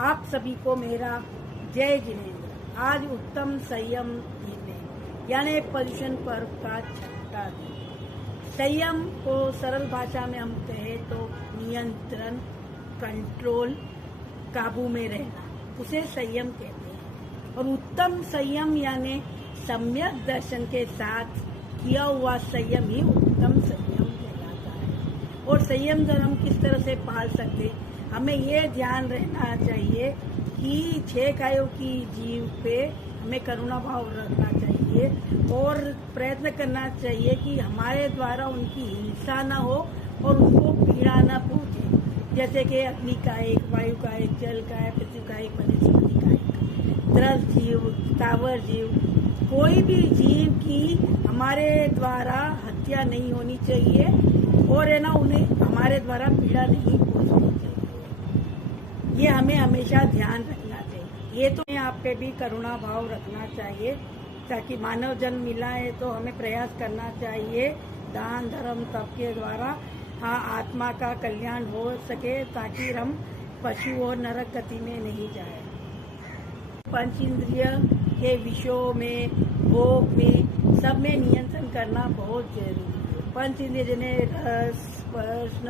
आप सभी को मेरा जय जिनेंद्र। आज उत्तम संयम दिन यानी पर्युषण पर्व का छठा दिन। संयम को सरल भाषा में हम कहें तो नियंत्रण, कंट्रोल, काबू में रहना, उसे संयम कहते हैं। और उत्तम संयम यानी सम्यक दर्शन के साथ किया हुआ संयम ही उत्तम संयम कहलाता है। और संयम हम किस तरह से पाल सकते, हमें ये ध्यान रहना चाहिए कि 6 कायों की जीव पे हमें करुणा भाव रखना चाहिए और प्रयत्न करना चाहिए कि हमारे द्वारा उनकी हिंसा न हो और उनको पीड़ा न पहुंचे। जैसे कि अग्नि का एक, वायु का एक, जल का है, पृथ्वी का एक, वनस्पति का एक, द्रव जीव, स्थावर जीव, कोई भी जीव की हमारे द्वारा हत्या नहीं होनी चाहिए और है ना उन्हें हमारे द्वारा पीड़ा नहीं पहुंचनी चाहिए। ये हमें हमेशा ध्यान रखना चाहिए। ये तो आप पे भी करुणा भाव रखना चाहिए ताकि मानव जन्म मिला है तो हमें प्रयास करना चाहिए दान धर्म तप के द्वारा आत्मा का कल्याण हो सके ताकि हम पशु और नरक गति में नहीं जाए। पंच इंद्रिय के विषयों में, भोग में, सब में नियंत्रण करना बहुत जरूरी है। पंच इंद्रिय जिन्हें रस, स्पर्श,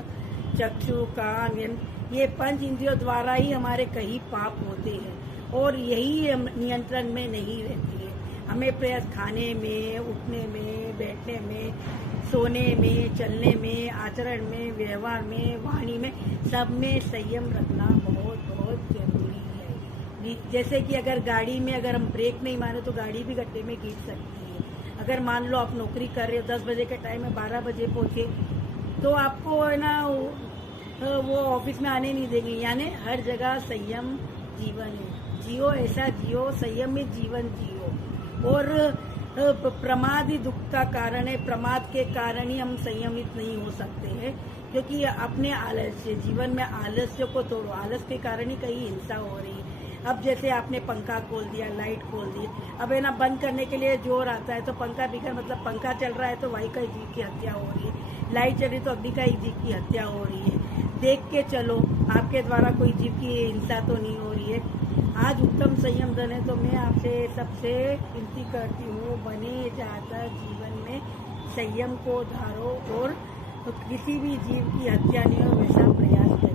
चक्षु, कान, ये पंच इंद्रियों द्वारा ही हमारे कई पाप होते हैं और यही नियंत्रण में नहीं रहती है। हमें प्रयास खाने में, उठने में, बैठने में, सोने में, चलने में, आचरण में, व्यवहार में, वाणी में, सब में संयम रखना बहुत बहुत जरूरी है। जैसे कि अगर गाड़ी में अगर हम ब्रेक नहीं मारे तो गाड़ी भी गड्ढे में गिर सकती है। अगर मान लो आप नौकरी कर रहे हो, 10 बजे के टाइम में 12 बजे पहुंचे तो आपको है ना वो ऑफिस में आने नहीं देंगे। यानी हर जगह संयम जीवन है। जियो ऐसा जियो, संयम में जीवन जियो। और प्रमाद ही दुख का कारण है। प्रमाद के कारण ही हम संयमित नहीं हो सकते हैं क्योंकि अपने आलस्य, जीवन में आलस्य को तोड़ो। आलस्य के कारण ही कहीं हिंसा हो रही है। अब जैसे आपने पंखा खोल दिया, लाइट खोल दी, अब है ना बंद करने के लिए जोर आता है तो पंखा बिगड़, मतलब पंखा चल रहा है तो वायु का जीव की हत्या हो रही है, लाइट चल रही तो अग्नि का जीव की हत्या हो रही है। देख के चलो, आपके द्वारा कोई जीव की हिंसा तो नहीं हो रही है। आज उत्तम संयम दिन है तो मैं आपसे सबसे विनती करती हूँ, बने जाकर जीवन में संयम को धारो और किसी भी जीव की हत्या नहीं हो वैसा प्रयास करें।